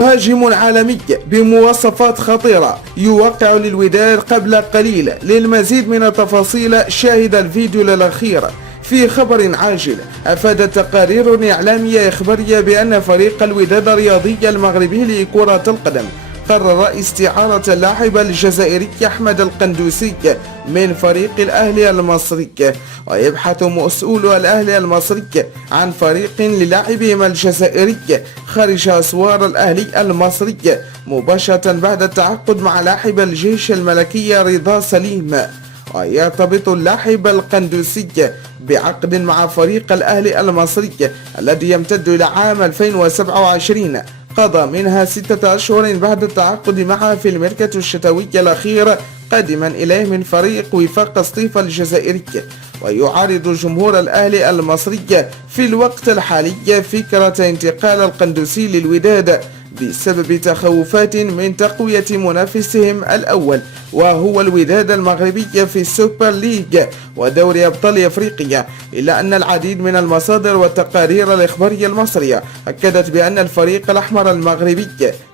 مهاجم عالمي بمواصفات خطيرة يوقع للوداد قبل قليل. للمزيد من التفاصيل شاهد الفيديو الأخير. في خبر عاجل، أفادت تقارير إعلامية إخبارية بأن فريق الوداد الرياضي المغربي لكرة القدم قرر استعارة اللاعب الجزائري أحمد القندوسي من فريق الأهلي المصري. ويبحث مسؤول الأهلي المصري عن فريق للاعبهم الجزائري خارج أسوار الأهلي المصري مباشرة بعد التعاقد مع لاعب الجيش الملكي رضا سليم. ويرتبط اللاعب القندوسي بعقد مع فريق الأهلي المصري الذي يمتد إلى عام 2027 قضى منها 6 أشهر بعد التعاقد معه في الميركاتو الشتوي الأخير قادما إليه من فريق وفاق سطيف الجزائري. ويعارض جمهور الأهلي المصري في الوقت الحالي فكرة انتقال القندوسي للوداد بسبب تخوفات من تقوية منافسهم الأول وهو الوداد المغربي في السوبر ليج ودوري أبطال أفريقيا. إلا أن العديد من المصادر والتقارير الإخبارية المصرية أكدت بأن الفريق الأحمر المغربي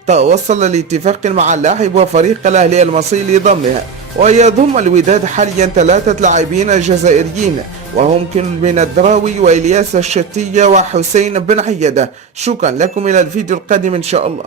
توصل لاتفاق مع اللاعب وفريق الأهلي المصري لضمه. ويضم الوداد حاليا 3 لاعبين جزائريين وهم كلمن الدراوي وإلياس الشتية وحسين بن عيادة. شكرا لكم، إلى الفيديو القادم إن شاء الله.